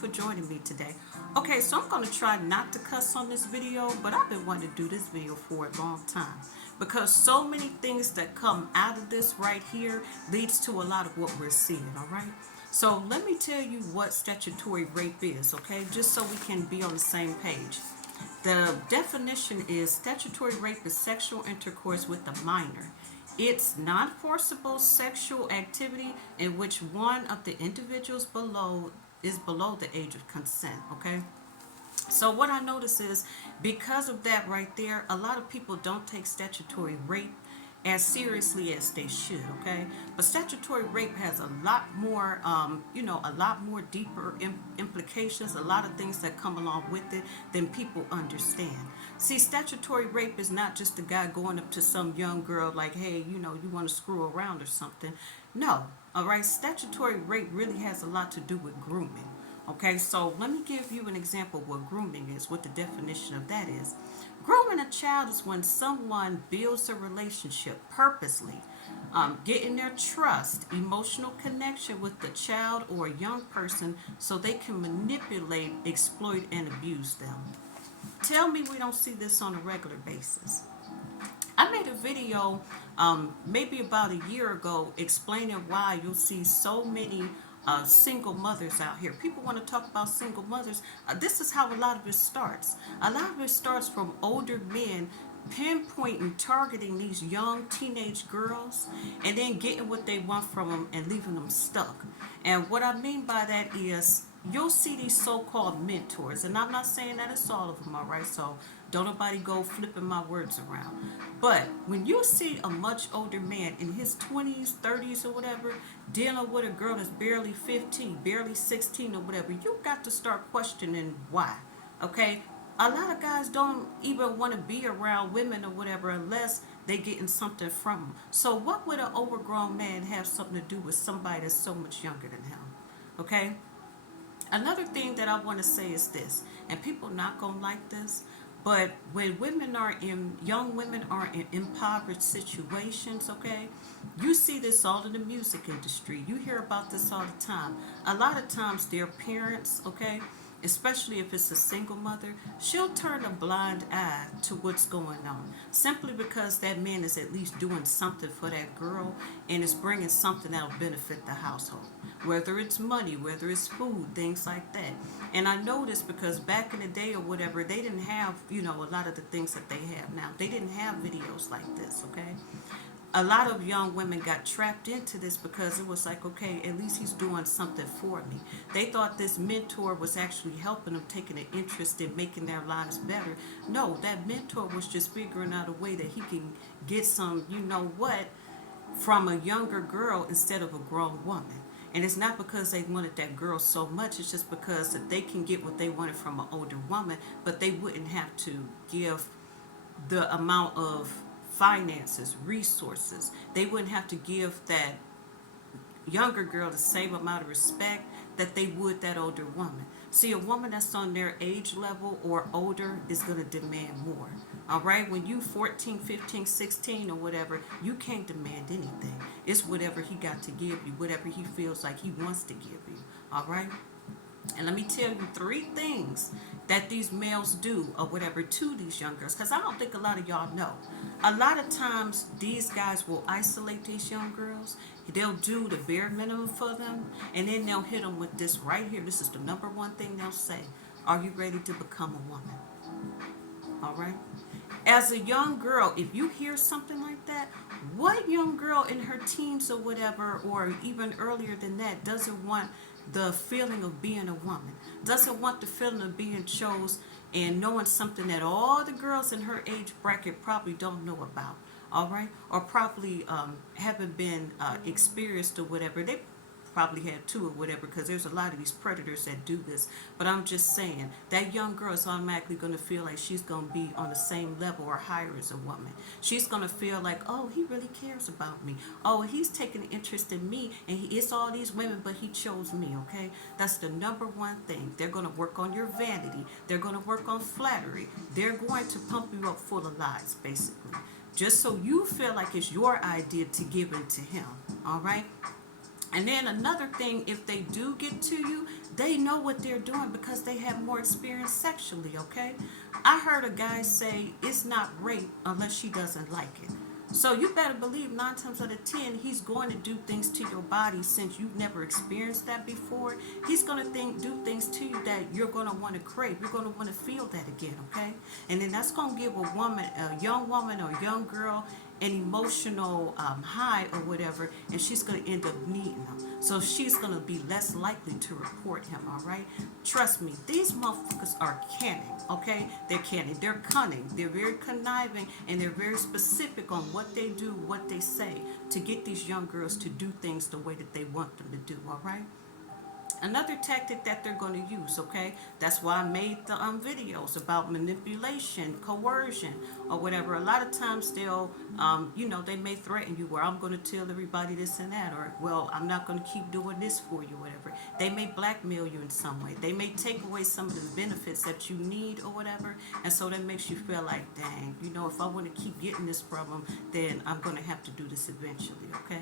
for joining me today. Okay, so I'm going to try not to cuss on this video, but I've been wanting to do this video for a long time because so many things that come out of this right here leads to a lot of what we're seeing, all right? So let me tell you what statutory rape is, okay? Just so we can be on the same page. The definition is statutory rape is sexual intercourse with a minor. It's non forcible sexual activity in which one of the individuals below is below the age of consent, okay? So what I notice is because of that right there, a lot of people don't take statutory rape as seriously as they should, okay? But statutory rape has a lot more, a lot more deeper implications, a lot of things that come along with it than people understand. See, statutory rape is not just a guy going up to some young girl like, hey, you want to screw around or something. No, all right? Statutory rape really has a lot to do with grooming. Okay, so let me give you an example of what grooming is, what the definition of that is. Grooming a child is when someone builds a relationship purposely, getting their trust, emotional connection with the child or a young person so they can manipulate, exploit, and abuse them. Tell me we don't see this on a regular basis. I made a video maybe about a year ago explaining why you'll see so many single mothers out here. People want to talk about single mothers. This is how a lot of it starts. A lot of it starts from older men pinpointing, targeting these young teenage girls and then getting what they want from them and leaving them stuck. And what I mean by that is you'll see these so-called mentors, and I'm not saying that it's all of them, all right? So don't nobody go flipping my words around. But when you see a much older man in his 20s, 30s, or whatever, dealing with a girl that's barely 15, barely 16, or whatever, you got to start questioning why, okay? A lot of guys don't even want to be around women or whatever unless they getting something from them. So what would an overgrown man have something to do with somebody that's so much younger than him, okay? Another thing that I want to say is this, and people not going to like this, but when young women are in impoverished situations, okay, you see this all in the music industry. You hear about this all the time. A lot of times their parents, okay, especially if it's a single mother, she'll turn a blind eye to what's going on simply because that man is at least doing something for that girl and is bringing something that'll benefit the household, whether it's money, whether it's food, things like that. And I know this because back in the day or whatever, they didn't have a lot of the things that they have now. They didn't have videos like this, okay? A lot of young women got trapped into this because it was like, okay, at least he's doing something for me. They thought this mentor was actually helping them, taking an interest in making their lives better. No, that mentor was just figuring out a way that he can get some, from a younger girl instead of a grown woman. And it's not because they wanted that girl so much, it's just because that they can get what they wanted from an older woman, but they wouldn't have to give the amount of finances, resources. They wouldn't have to give that younger girl the same amount of respect that they would that older woman. See, a woman that's on their age level or older is going to demand more. All right? When you 14, 15, 16 or whatever, you can't demand anything. It's whatever he got to give you, whatever he feels like he wants to give you. All right? And let me tell you 3 things that these males do or whatever to these young girls, because I don't think a lot of y'all know. A lot of times these guys will isolate these young girls. They'll do the bare minimum for them, and then they'll hit them with this right here. This is the number one thing they'll say. Are you ready to become a woman? All right? As a young girl, if you hear something like that, what young girl in her teens or whatever, or even earlier than that, doesn't want the feeling of being a woman, doesn't want the feeling of being chose and knowing something that all the girls in her age bracket probably don't know about, all right, or probably haven't been experienced or whatever. They probably had two or whatever, because there's a lot of these predators that do this. But I'm just saying that young girl is automatically going to feel like she's going to be on the same level or higher as a woman. She's going to feel like, oh, he really cares about me. Oh, he's taking an interest in me, and it's all these women, but he chose me, okay? That's the number one thing. They're going to work on your vanity. They're going to work on flattery. They're going to pump you up full of lies, basically, just so you feel like it's your idea to give in to him, all right? And then another thing, if they do get to you, they know what they're doing because they have more experience sexually, okay? I heard a guy say it's not rape unless she doesn't like it. So you better believe 9 times out of 10 he's going to do things to your body since you've never experienced that before. He's going to do things to you that you're going to want to crave. You're going to want to feel that again, okay? And then that's going to give a young woman or young girl, an emotional high or whatever, and she's going to end up needing him. So she's going to be less likely to report him, all right? Trust me, these motherfuckers are canning, okay? They're canning. They're cunning. They're very conniving, and they're very specific on what they do, what they say, to get these young girls to do things the way that they want them to do, all right? Another tactic that they're going to use, okay? That's why I made the videos about manipulation, coercion, or whatever. A lot of times they'll, they may threaten you where I'm going to tell everybody this and that, or, well, I'm not going to keep doing this for you, whatever. They may blackmail you in some way. They may take away some of the benefits that you need or whatever, and so that makes you feel like, dang, if I want to keep getting this from them, then I'm going to have to do this eventually, okay?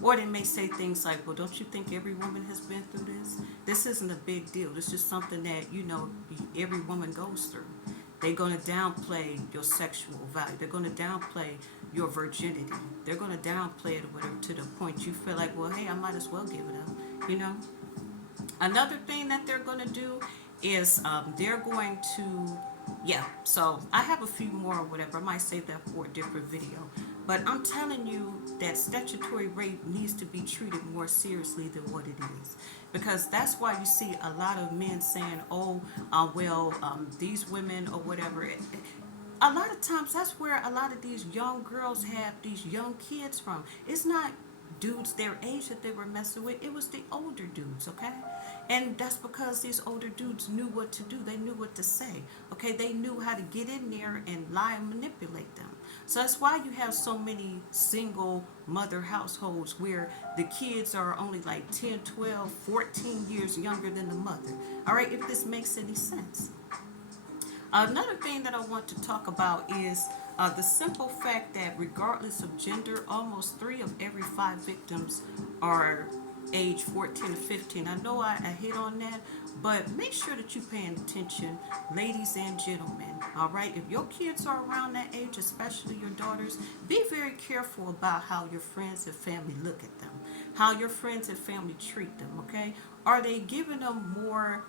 Or they may say things like, well, don't you think every woman has been through this? This isn't a big deal. It's just something that, every woman goes through. They're going to downplay your sexual value. They're going to downplay your virginity. They're going to downplay it or whatever to the point you feel like, well, hey, I might as well give it up, Another thing that they're going to do is they're going to, so I have a few more or whatever. I might save that for a different video. But I'm telling you that statutory rape needs to be treated more seriously than what it is. Because that's why you see a lot of men saying, these women or whatever. A lot of times that's where a lot of these young girls have these young kids from. It's not dudes their age that they were messing with. It was the older dudes, okay? And that's because these older dudes knew what to do. They knew what to say, okay? They knew how to get in there and lie and manipulate them. So that's why you have so many single mother households where the kids are only like 10, 12, 14 years younger than the mother. All right, if this makes any sense. Another thing that I want to talk about is the simple fact that regardless of gender, almost 3 of every 5 victims are age 14 to 15. I know I hit on that, but make sure that you're paying attention, ladies and gentlemen. All right, if your kids are around that age, especially your daughters, be very careful about how your friends and family look at them, how your friends and family treat them, okay? Are they giving them more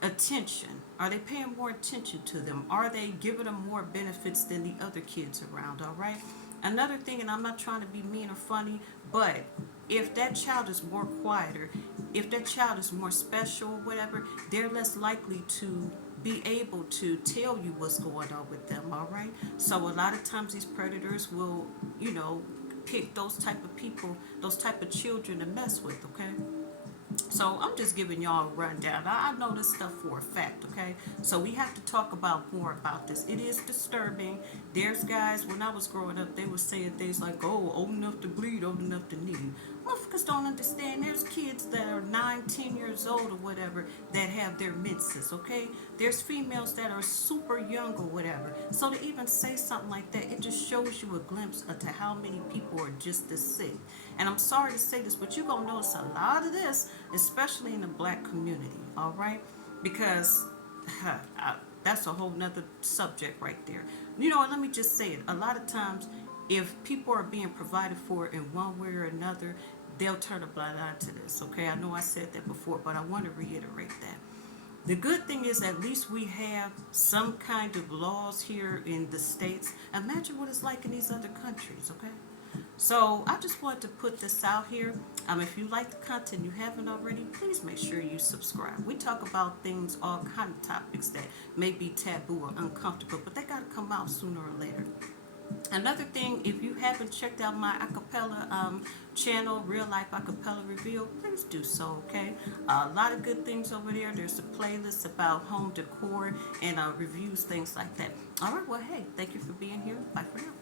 attention? Are they paying more attention to them? Are they giving them more benefits than the other kids around? All right. Another thing, and I'm not trying to be mean or funny, but if that child is more quieter, if that child is more special or whatever, they're less likely to be able to tell you what's going on with them. All right. So a lot of times these predators will, pick those type of people, those type of children to mess with. Okay. So I'm just giving y'all a rundown. I know this stuff for a fact, okay? So we have to talk about more about this. It is disturbing. There's guys, when I was growing up, they were saying things like, oh, old enough to bleed, old enough to need. Motherfuckers don't understand. There's kids that are 9, 10 years old or whatever that have their menses, okay? There's females that are super young or whatever. So to even say something like that, it just shows you a glimpse into how many people are just this sick. And I'm sorry to say this, but you're going to notice a lot of this, especially in the black community, all right? Because that's a whole nother subject right there. Let me just say it. A lot of times, if people are being provided for in one way or another, they'll turn a blind eye to this, okay? I know I said that before, but I want to reiterate that. The good thing is at least we have some kind of laws here in the States. Imagine what it's like in these other countries, okay? So I just wanted to put this out here. If you like the content, you haven't already, please make sure you subscribe. We talk about things, all kind of topics that may be taboo or uncomfortable, but they got to come out sooner or later. Another thing, if you haven't checked out my acapella channel, Real Life Acapella Reveal, please do so, okay? A lot of good things over there. There's a playlist about home decor and reviews, things like that. All right, well, hey, thank you for being here. Bye for now.